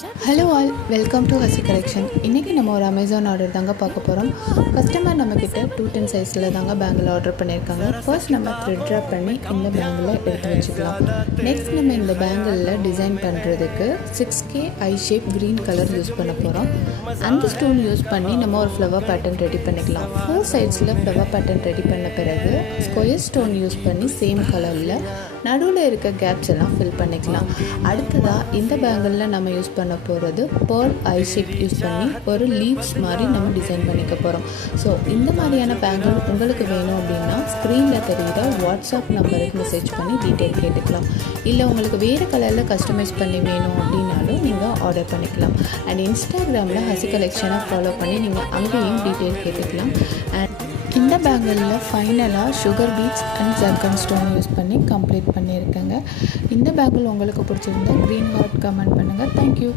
Hello all, welcome to Hussey collection. இன்றைக்கி நம்ம ஒரு அமேசான் ஆர்டர் தாங்க பார்க்க போகிறோம். கஸ்டமர் நம்மக்கிட்ட 210 சைஸில் தாங்க பேங்கிள் ஆர்டர் பண்ணியிருக்காங்க. ஃபர்ஸ்ட் நம்ம த்ரெட் ட்ராப் பண்ணி இந்த பேங்கில் எடுத்து வச்சுக்கலாம். நெக்ஸ்ட் நம்ம இந்த பேங்கிளில் டிசைன் பண்ணுறதுக்கு 6K ஐ ஷேப் க்ரீன் கலர் யூஸ் பண்ண போகிறோம். அந்த ஸ்டோன் யூஸ் பண்ணி நம்ம ஒரு ஃப்ளவர் பேட்டர்ன் ரெடி பண்ணிக்கலாம். 4 சைட்ஸில் ஃப்ளவர் பேட்டர்ன் ரெடி பண்ண பிறகு ஸ்கொயர் ஸ்டோன் யூஸ் பண்ணி சேம் கலரில் நடுவில் இருக்க கேப்ஸ் எல்லாம் ஃபில் பண்ணிக்கலாம். அடுத்ததாக இந்த பேங்கிளில் நம்ம யூஸ் பண்ண போகிறது பேர்ல் ஐ ஷேப் யூஸ் பண்ணி ஒரு லீவ்ஸ் மாதிரி நம்ம டிசைன் பண்ணிக்க போகிறோம். ஸோ இந்த மாதிரியான பேங்கிள் உங்களுக்கு வேணும் அப்படின்னா ஸ்க்ரீனில் தெரிகிற வாட்ஸ்அப் நம்பருக்கு மெசேஜ் பண்ணி டீட்டெயில் கேட்டுக்கலாம். இல்லை உங்களுக்கு வேறு கலரில் கஸ்டமைஸ் பண்ணி வேணும் அப்படின்னாலும் நீங்கள் ஆர்டர் பண்ணிக்கலாம். அண்ட் இன்ஸ்டாகிராமில் ஹசி கலெக்ஷனை ஃபாலோ பண்ணி நீங்கள் அங்கேயும் டீட்டெயில் கேட்டுக்கலாம். அண்ட் இந்த பேங்கிளில் ஃபைனலாக sugar beads and zircon stone use பண்ணி கம்ப்ளீட் பண்ணியிருக்கேங்க. இந்த பேங்கிள் உங்களுக்கு பிடிச்சிருந்தா க்ரீன் ஹார்ட் கமெண்ட் பண்ணுங்கள். தேங்க்யூ.